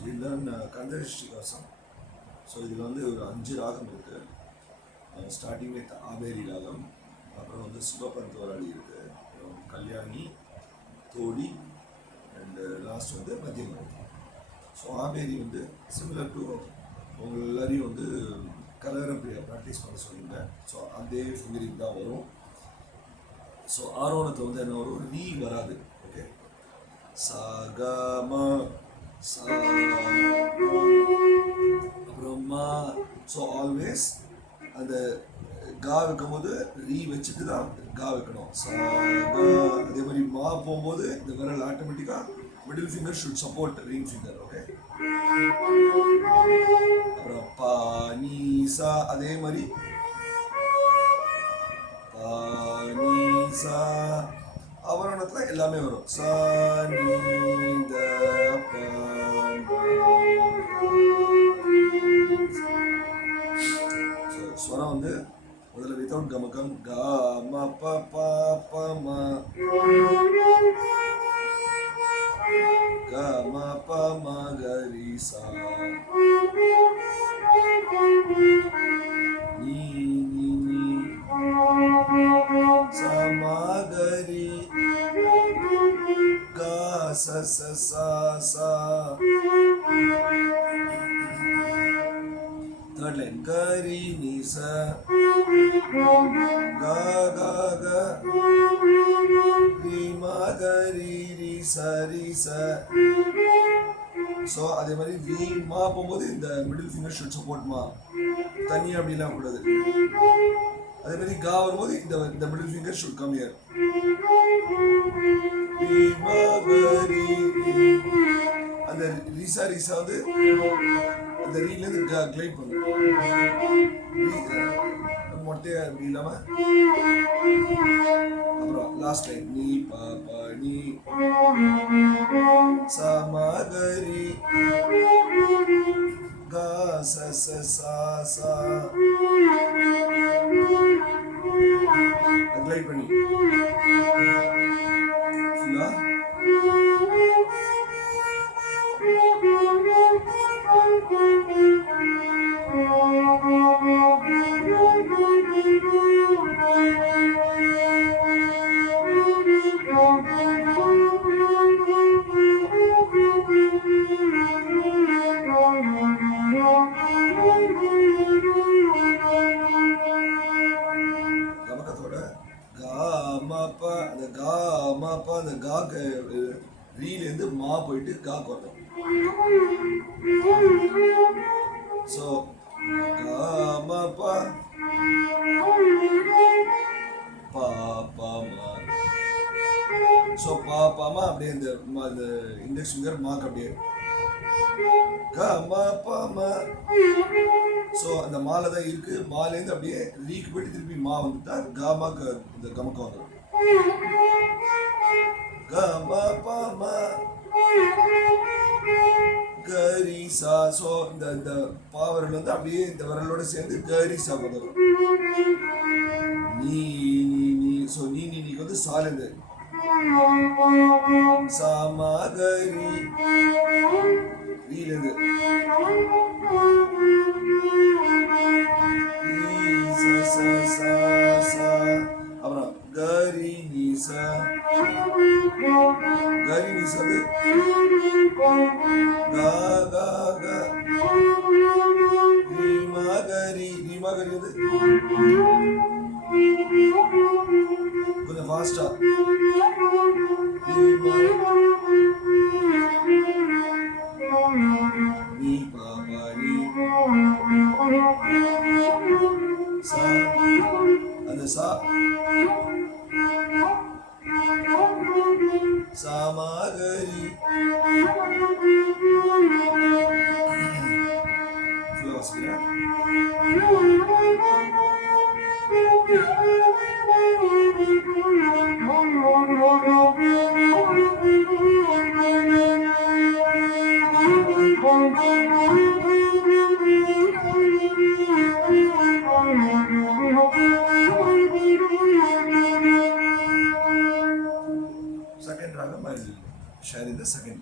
இதுதான் கந்தசஷ்டி கவசம். ஸோ இதில் வந்து ஒரு 5 ராகம் இருக்குது. ஸ்டார்டிங் வித் ஆபேரி ராகம், அப்புறம் வந்து சுபபந்தோராளி இருக்குது, அப்புறம் கல்யாணி, தோடி அண்டு லாஸ்ட் வந்து மத்தியமதி. ஸோ ஆபேரி வந்து சிமிலர் டு உங்கள் எல்லாரையும் வந்து கலகரம் ப்ராக்டிஸ் பண்ண சொல்லுங்க. ஸோ அதே ஃபிங்கரிங் தான் வரும். ஸோ ஆரோணத்தில் வந்து என்ன வரும், ரீ வராது. ஓகே, சாகமா சா அப்புறமா ஸோ ஆல்வேஸ் அந்த கா வைக்கும்போது ரீ வச்சுட்டு தான் கா வைக்கணும். சா கா. அதே மாதிரி மா போகும்போது இந்த விரல் ஆட்டோமேட்டிக்காக middle finger should support ring finger. Okay, அப்புறம் பா நீ சா, அதே மாதிரி பா நீ சா. அவரணத்தில் எல்லாமே வரும். சா நீ த பா. ஸ்வரம் வந்து முதல்ல வித்தவுட் கமகம் கா ம ப ப ப ம, க ம ப ம க ரி சா, நீ நீ நீ சா ம க ரி, க ச ச சா சா. தேர்ட் லைன் க ரி நீ ச, க க க ரி ம க ரி ரி ச ரி ச. ஸோ அதே மாதிரி ரி மா போகும்போது இந்த மிடில் ஃபிங்கர் ஷுட் சப்போர்ட் மா, தனியாக அப்படிலாம் கூடாது. அதே மாதிரி கா வரும்போது இந்த middle finger should come here. ரி ம க ரி ரி. அந்த ரிசா ரிசா வந்து அந்த ரீலேருந்து கிளைட் பண்ணும். மொட்டையா அப்படி இல்லாமல். அப்புறம் லாஸ்ட் லைன் நீ பா பா நீ சா ம க ரி, க ச ச சா சா. கிளைட் பண்ணி ஃபுல்லா. கமகத்தோட கா ம ப, அந்த கா ம ப, அந்த கா ரீலேருந்து மா போயிட்டு கா வரணும். ஸோ கா ம ப பா பா மா. ஸோ பா பா மா அப்படியே இந்த இண்டெக்ஸ் ஃபிங்கர் மாக்கு அப்படியே க ம ப ம. ஸோ அந்த மாலை தான் இருக்கு. மாலேருந்து அப்படியே ரீக்கு போயிட்டு திருப்பி மா வந்துட்டா காமாக்கு இந்த கமக்கம் வந்துடும். க ம ப ம கரி சா. ஸோ இந்த பாவரல் வந்து அப்படியே இந்த விரலோட சேர்ந்து கரி சா வந்துடும். நீ நீ நீ. ஸோ நீ நீ நீக்கு வந்து சாலேந்து சா ம க ரி, ரீலேருந்து அப்புறம் கரி நீசா. கரி நீசா வந்து கா கா கா ரி ம க ரி. ரி ம க ரி வந்து கொஞ்சம் ஃபாஸ்டா. நீ பா பா நீ சா. அந்த சா சா ம க ரி. ஃபுல்லாக வாசிக்கிறேன். Second ragam, I'll share in the second